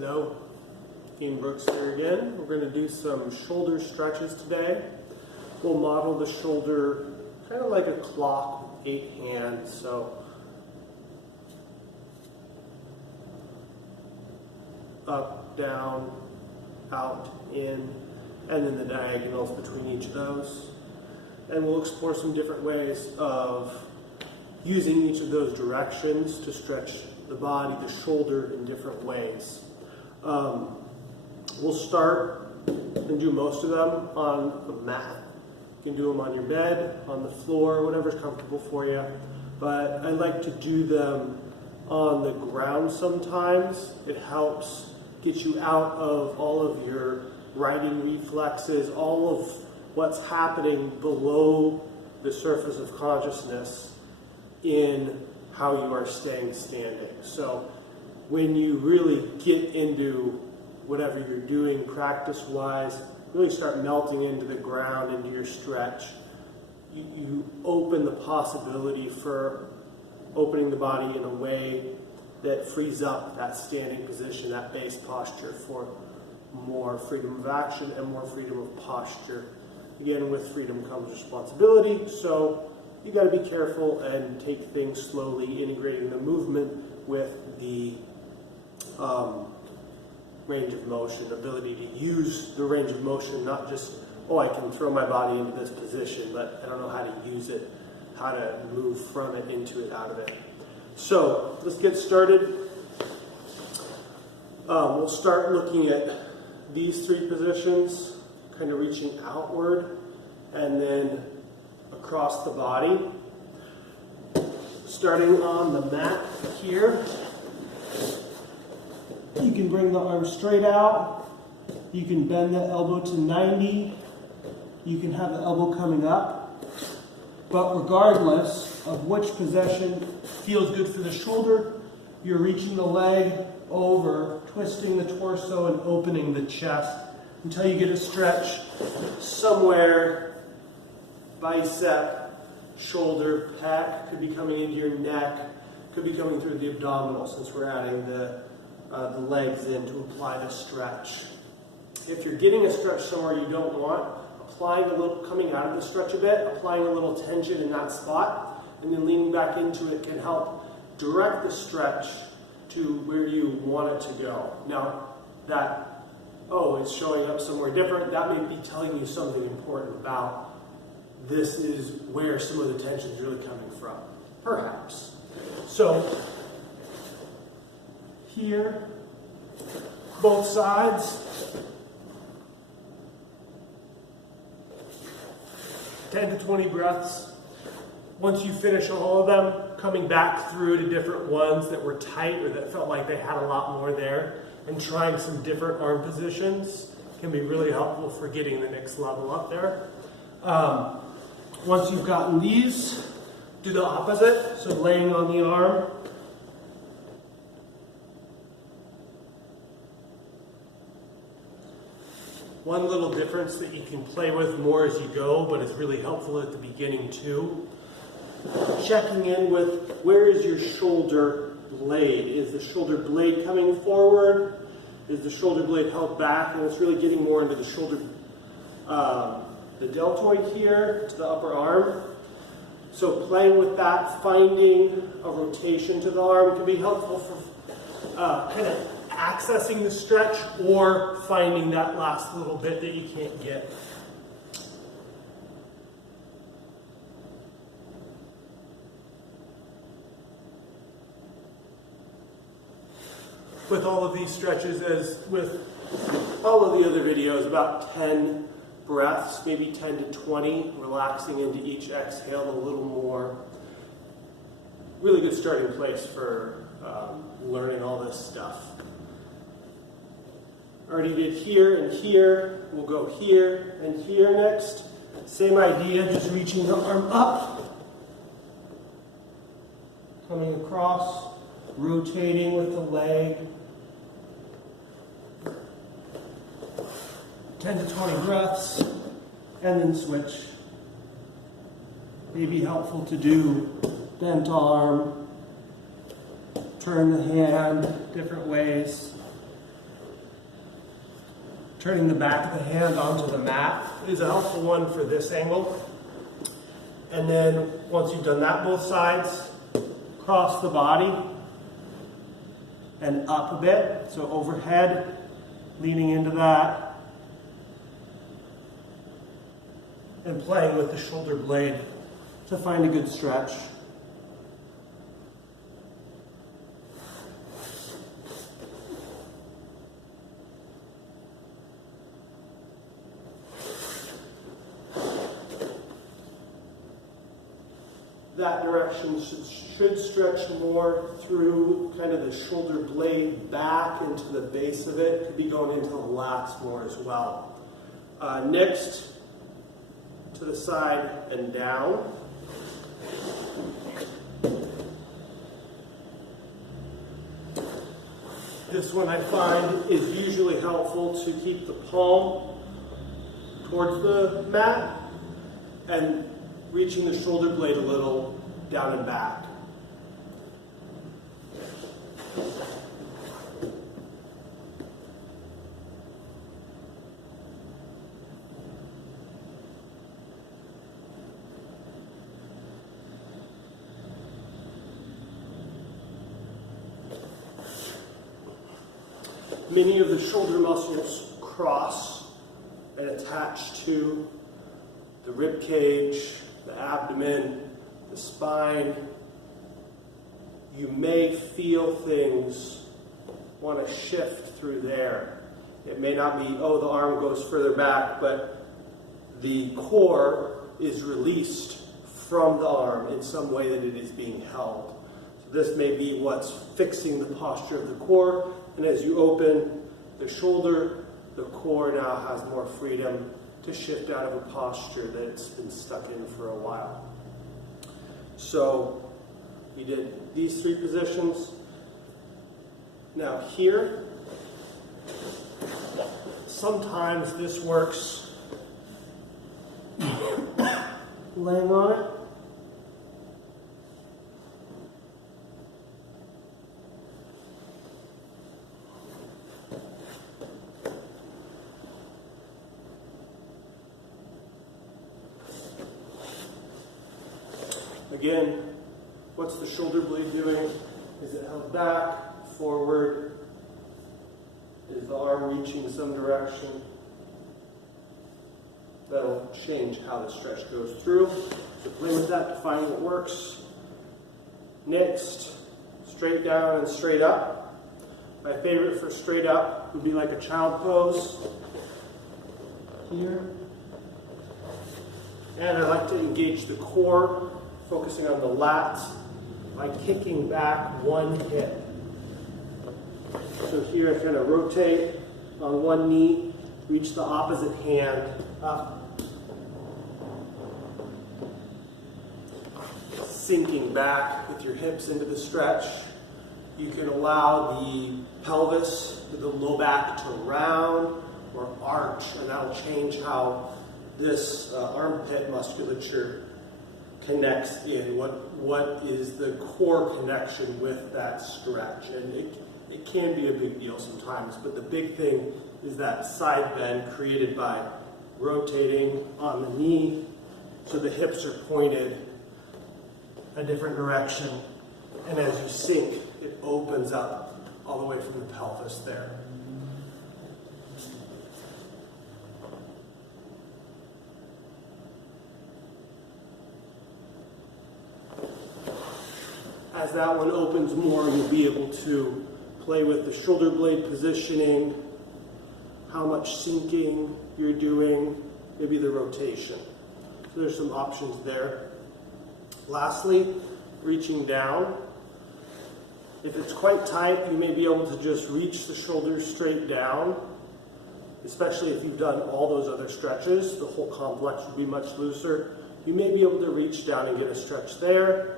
Hello, Dean Brooks here again. We're going to do some shoulder stretches today. We'll model the shoulder kind of like a clock, 8 hands. So up, down, out, in, and then the diagonals between each of those. And we'll explore some different ways of using each of those directions to stretch the body, the shoulder in different ways. We'll start and do most of them on the mat. You can do them on your bed, on the floor, whatever's comfortable for you. But I like to do them on the ground sometimes. It helps get you out of all of your riding reflexes, all of what's happening below the surface of consciousness in how you are staying standing. So when you really get into whatever you're doing practice-wise, really start melting into the ground, into your stretch, you open the possibility for opening the body in a way that frees up that standing position, that base posture, for more freedom of action and more freedom of posture. Again, with freedom comes responsibility, so you got to be careful and take things slowly, integrating the movement with the range of motion, ability to use the range of motion, not just, oh, I can throw my body into this position, but I don't know how to use it, how to move from it, into it, out of it. So let's get started. We'll start looking at these 3 positions, kind of reaching outward and then across the body. Starting on the mat here, you can bring the arm straight out. You can bend the elbow to 90. You can have the elbow coming up. But regardless of which position feels good for the shoulder, you're reaching the leg over, twisting the torso and opening the chest until you get a stretch somewhere, bicep, shoulder, pec, could be coming into your neck, could be coming through the abdominal since we're adding the legs in to apply the stretch. If you're getting a stretch somewhere you don't want, applying a little, coming out of the stretch a bit, applying a little tension in that spot, and then leaning back into it can help direct the stretch to where you want it to go. Now, that, oh, it's showing up somewhere different, that may be telling you something important about this is where some of the tension is really coming from, perhaps. So, here, both sides, 10 to 20 breaths. Once you finish all of them, coming back through to different ones that were tight or that felt like they had a lot more there, and trying some different arm positions can be really helpful for getting the next level up there. Once you've gotten these, do the opposite, so laying on the arm. One little difference that you can play with more as you go, but it's really helpful at the beginning too, checking in with where is your shoulder blade? Is the shoulder blade coming forward? Is the shoulder blade held back? And it's really getting more into the shoulder, the deltoid here to the upper arm. So playing with that, finding a rotation to the arm can be helpful for kind of accessing the stretch or finding that last little bit that you can't get. With all of these stretches, as with all of the other videos, about 10 breaths, maybe 10 to 20, relaxing into each exhale a little more. Really good starting place for learning all this stuff. Already did here and here. We'll go here and here next. Same idea, just reaching the arm up, coming across, rotating with the leg. 10 to 20 breaths, and then switch. May be helpful to do bent arm, turn the hand different ways. turning the back of the hand onto the mat is a helpful one for this angle. And then once you've done that both sides, cross the body and up a bit. So overhead, leaning into that, and playing with the shoulder blade to find a good stretch. That direction should stretch more through kind of the shoulder blade back into the base of it. Could be going into the lats more as well. Next, to the side and down. This one I find is usually helpful to keep the palm towards the mat and reaching the shoulder blade a little down and back. Many of the shoulder muscles cross and attach to the rib cage, the abdomen, the spine. You may feel things want to shift through there. It may not be, oh, the arm goes further back, but the core is released from the arm in some way that it is being held. So this may be what's fixing the posture of the core, and as you open the shoulder, the core now has more freedom to shift out of a posture that's been stuck in for a while. So we did these three positions. Now here, sometimes this works laying on it. Again, what's the shoulder blade doing? Is it held back, forward? Is the arm reaching some direction? That'll change how the stretch goes through. So play with that to find what works. Next, straight down and straight up. My favorite for straight up would be like a child pose. Here. And I like to engage the core, focusing on the lats by kicking back one hip. So here I kind of rotate on one knee, reach the opposite hand up. Sinking back with your hips into the stretch. You can allow the pelvis, the low back to round or arch, and that'll change how this armpit musculature connects in, what is the core connection with that stretch. And it can be a big deal sometimes, but the big thing is that side bend created by rotating on the knee so the hips are pointed a different direction, and as you sink, it opens up all the way from the pelvis there. As that one opens more, you'll be able to play with the shoulder blade positioning, how much sinking you're doing, maybe the rotation. So there's some options there. Lastly, reaching down. If it's quite tight, you may be able to just reach the shoulders straight down, especially if you've done all those other stretches. The whole complex would be much looser. You may be able to reach down and get a stretch there.